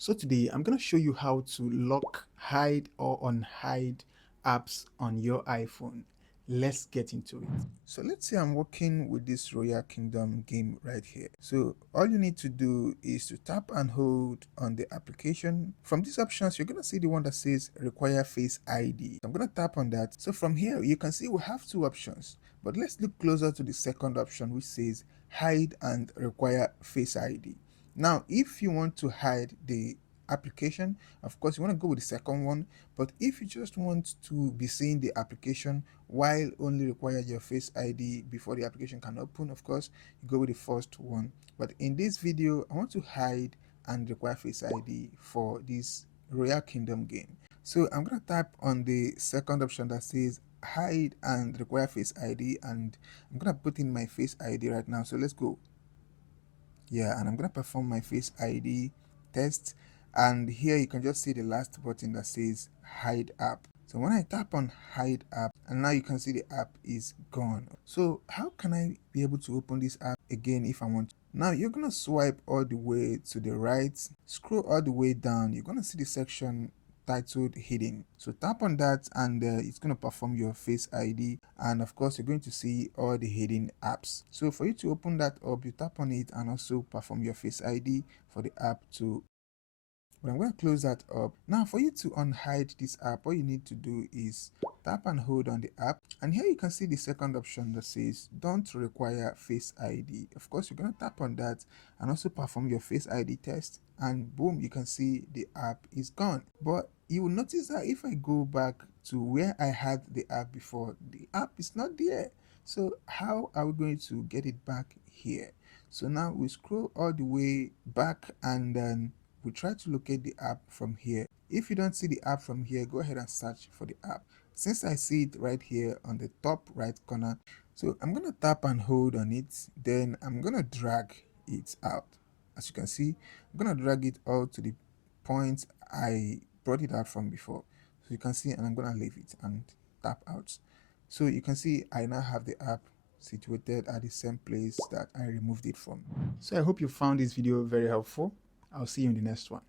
So today I'm going to show you how to lock, hide or unhide apps on your iPhone. Let's get into it. So let's say I'm working with this Royal Kingdom game right here. So all you need to do is to tap and hold on the application. From these options, you're going to see the one that says require Face ID. I'm going to tap on that. So from here, you can see we have two options, but let's look closer to the second option, which says hide and require Face ID. Now, if you want to hide the application, of course, you want to go with the second one. But if you just want to be seeing the application while only require your Face ID before the application can open, of course, you go with the first one. But in this video, I want to hide and require Face ID for this Royal Kingdom game. So I'm going to tap on the second option that says hide and require Face ID, and I'm going to put in my Face ID right now. So let's go. Yeah, and I'm gonna perform my Face ID test, and here you can just see the last button that says hide app. So when I tap on hide app, and now you can see the app is gone. So how can I be able to open this app again if I want to? Now you're gonna swipe all the way to the right, scroll all the way down, you're gonna see the section titled hidden. So tap on that, and it's going to perform your Face ID, and of course you're going to see all the hidden apps. So for you to open that up, you tap on it and also perform your Face ID for the app to. But I'm going to close that up. Now for you to unhide this app, all you need to do is tap and hold on the app, and here you can see the second option that says don't require Face ID. Of course, you're going to tap on that and also perform your Face ID test, and boom, you can see the app is gone. But you will notice that if I go back to where I had the app before, the app is not there. So how are we going to get it back here? So now we scroll all the way back, and then we try to locate the app from here. If you don't see the app from here, go ahead and search for the app. Since I see it right here on the top right corner, so I'm gonna tap and hold on it, then I'm gonna drag it out. As you can see, I'm gonna drag it out to the point I brought it out from before. So you can see, and I'm gonna leave it and tap out. So you can see I now have the app situated at the same place that I removed it from. So I hope you found this video very helpful. I'll see you in the next one.